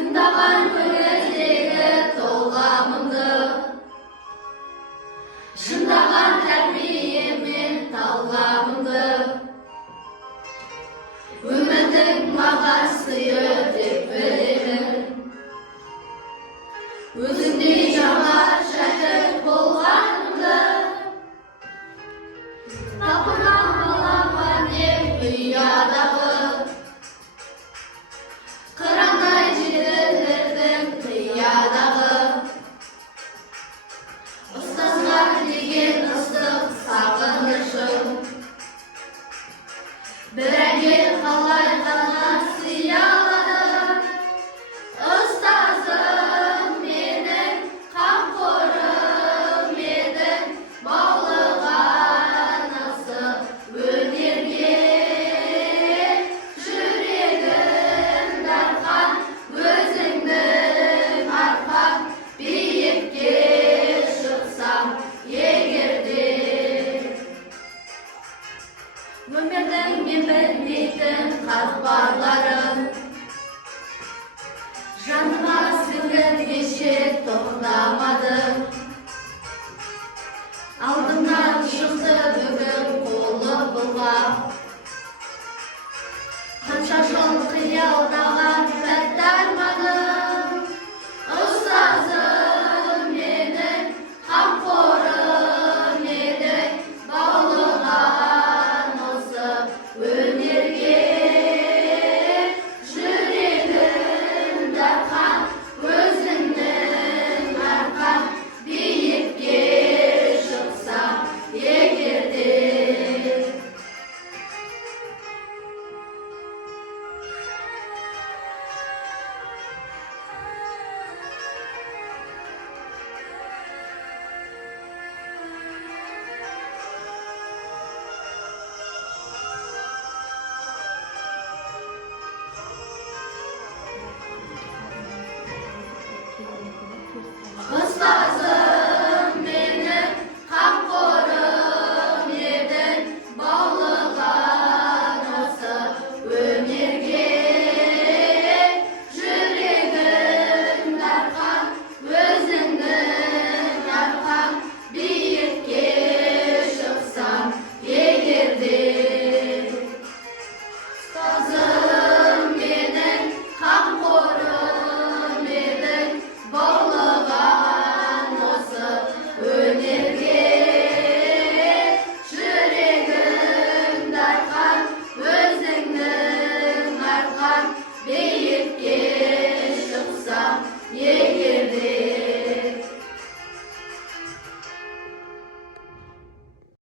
Тыңдаған көңілдегі толғамымды, шындаған тәрбиемен талғамымды, өмірдің маған сыйы деп білемін. Өзіңдей жаңа шәкірт болғанымды, талпынам баламан деп ұядағы, қырандай жетілердің қиядағы, ұстазға деген ыстық сағынышым, бір әйел қалай ғана сыя алады. Ұстазым менің қамқорым едің, баулыған асыл өнерге жүрегім дархан, өзіңнің арқаң, биікке шықсам егерде. Өмірдің мен білмейтін қатпарларын жаныма сіңіргенше тоқтамадым. Алдымнан шықты бүгін қолы бұлғап,